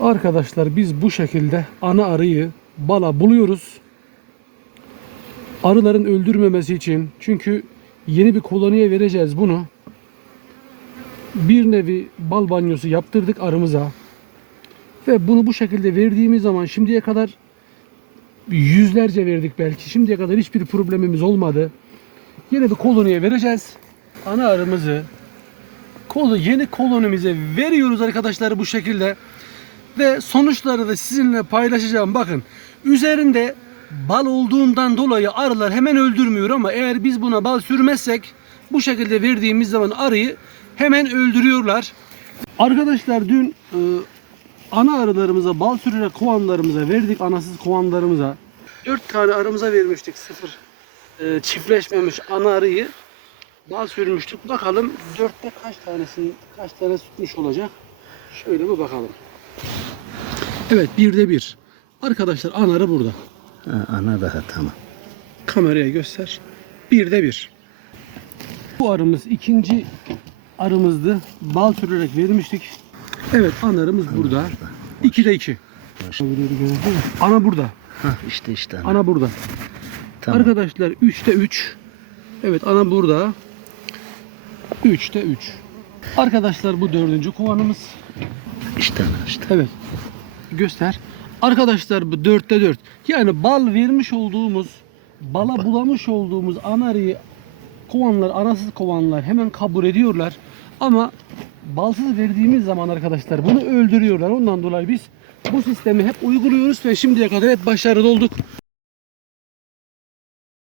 Arkadaşlar biz bu şekilde ana arıyı bala buluyoruz. Arıların öldürmemesi için çünkü yeni bir koloniye vereceğiz bunu. Bir nevi bal banyosu yaptırdık arımıza. Ve bunu bu şekilde verdiğimiz zaman şimdiye kadar yüzlerce verdik belki. Şimdiye kadar hiçbir problemimiz olmadı. Yeni bir koloniye vereceğiz. Ana arımızı yeni kolonimize veriyoruz arkadaşlar bu şekilde. Ve sonuçları da sizinle paylaşacağım. Bakın üzerinde bal olduğundan dolayı arılar hemen öldürmüyor ama eğer biz buna bal sürmezsek bu şekilde verdiğimiz zaman arıyı hemen öldürüyorlar. Arkadaşlar dün e, ana arılarımıza bal sürerek kovanlarımıza verdik anasız kovanlarımıza. 4 tane arımıza vermiştik sıfır e, çiftleşmemiş ana arıyı bal sürmüştük. Bakalım dörtte kaç tanesini kaç tane tutmuş olacak. Şöyle bir bakalım. Evet birde bir. Arkadaşlar ana arı burada. Ha, ana daha tamam. Kameraya göster. Birde bir. Bu arımız ikinci arımızdı. Bal sürerek vermiştik. Evet ana arımız burada. İkide iki. Ana burada. Ha işte işte ana. Ana burada. Tamam. Arkadaşlar 3'te 3. Evet ana burada. 3'te 3. Arkadaşlar bu dördüncü kovanımız. İşte ana işte. Evet. Göster. Arkadaşlar bu 4'te 4. Yani bal vermiş olduğumuz, bala bulamış olduğumuz anarıyı kovanlar, anasız kovanlar hemen kabul ediyorlar. Ama balsız verdiğimiz zaman arkadaşlar bunu öldürüyorlar. Ondan dolayı biz bu sistemi hep uyguluyoruz ve şimdiye kadar hep başarılı olduk.